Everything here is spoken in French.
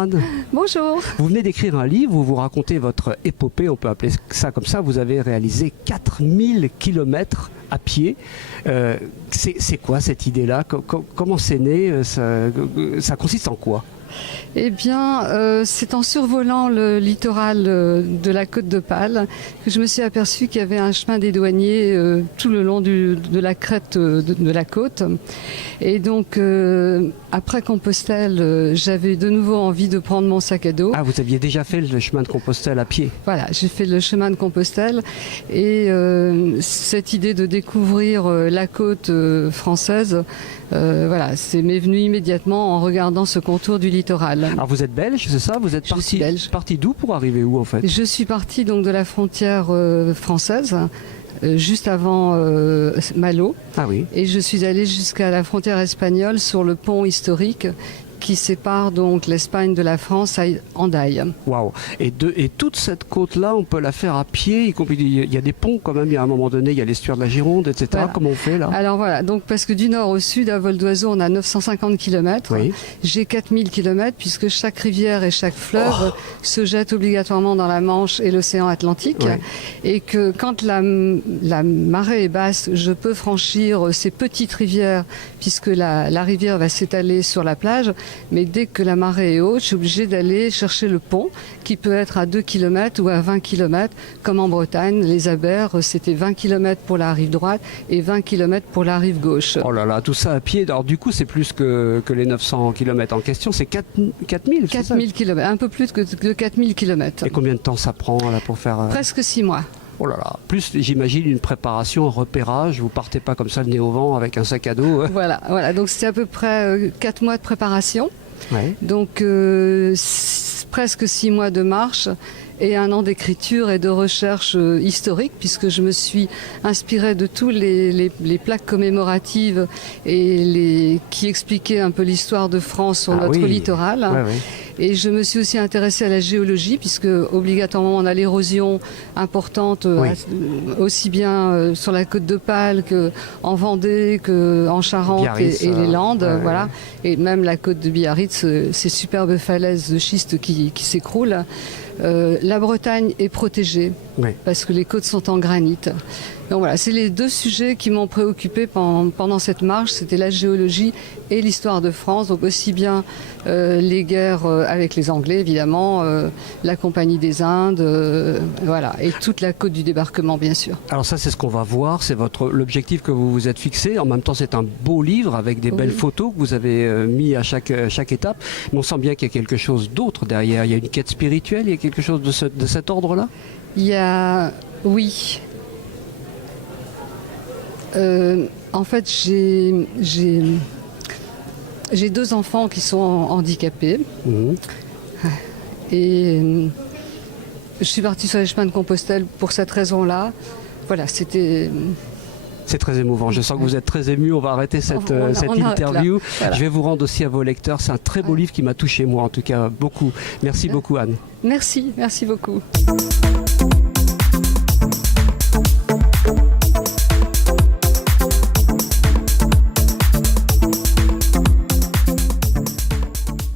Anne. Bonjour. Vous venez d'écrire un livre où vous racontez votre épopée, on peut appeler ça comme ça. Vous avez réalisé 4000 kilomètres à pied. C'est quoi cette idée-là? Comment c'est né? Ça consiste en quoi? Eh bien, c'est en survolant le littoral de la côte d'Opale que je me suis aperçue qu'il y avait un chemin des douaniers tout le long de la crête de la côte. Et donc, après Compostelle, j'avais de nouveau envie de prendre mon sac à dos. Ah, vous aviez déjà fait le chemin de Compostelle à pied? Voilà, j'ai fait le chemin de Compostelle et cette idée de découvrir la côte française, voilà, m'est venu immédiatement en regardant ce contour du littoral. Alors vous êtes belge, c'est ça? Vous êtes parti d'où pour arriver où en fait? Je suis partie donc de la frontière française, juste avant Malo. Ah oui. Et je suis allée jusqu'à la frontière espagnole sur le pont historique qui sépare donc l'Espagne de la France à Hendaye. Waouh! Et toute cette côte-là, on peut la faire à pied, il y a des ponts quand même, il y a un moment donné, il y a l'estuaire de la Gironde, etc. Voilà. Comment on fait là? Alors voilà, donc parce que du nord au sud, à vol d'oiseau, on a 950 km. Oui. J'ai 4000 km puisque chaque rivière et chaque fleuve se jette obligatoirement dans la Manche et l'océan Atlantique. Ouais. Et que quand la marée est basse, je peux franchir ces petites rivières puisque la rivière va s'étaler sur la plage. Mais dès que la marée est haute, je suis obligée d'aller chercher le pont qui peut être à 2 km ou à 20 km, comme en Bretagne. Les Abers, c'était 20 km pour la rive droite et 20 km pour la rive gauche. Oh là là, tout ça à pied. Alors du coup, c'est plus que les 900 km en question, c'est 4000 km, un peu plus que 4000 km. Et combien de temps ça prend là pour faire Presque 6 mois. Oh là là, plus j'imagine une préparation, un repérage, vous partez pas comme ça le nez au vent avec un sac à dos. Voilà, donc c'est à peu près 4 mois de préparation, Ouais. donc presque 6 mois de marche et 1 an d'écriture et de recherche historique puisque je me suis inspirée de tous les plaques commémoratives et qui expliquaient un peu l'histoire de France sur notre littoral. Ouais, ouais. Et je me suis aussi intéressée à la géologie puisque obligatoirement on a l'érosion importante aussi bien sur la côte d'Opale qu'en Vendée, qu'en Charente Biarritz, et les Landes, ouais, voilà. Ouais. Et même la côte de Biarritz, ces superbes falaises de schiste qui s'écroulent. La Bretagne est protégée parce que les côtes sont en granit. Donc voilà, c'est les 2 sujets qui m'ont préoccupée pendant cette marche, c'était la géologie et l'histoire de France, donc aussi bien les guerres avec les Anglais évidemment, la Compagnie des Indes, voilà, et toute la côte du débarquement bien sûr. Alors ça c'est ce qu'on va voir, c'est l'objectif que vous vous êtes fixé. En même temps c'est un beau livre avec des belles photos que vous avez mis à chaque étape. Mais on sent bien qu'il y a quelque chose d'autre derrière. Il y a une quête spirituelle, il y a quelque chose de cet ordre-là? Il y a, oui. En fait, j'ai 2 enfants qui sont handicapés. Mmh. Et je suis partie sur les chemins de Compostelle pour cette raison-là. Voilà, c'était... C'est très émouvant. Je sens que vous êtes très ému. On va arrêter cette interview. Voilà. Je vais vous rendre aussi à vos lecteurs. C'est un très beau livre qui m'a touché, moi, en tout cas, beaucoup. Merci beaucoup, Anne. Merci beaucoup.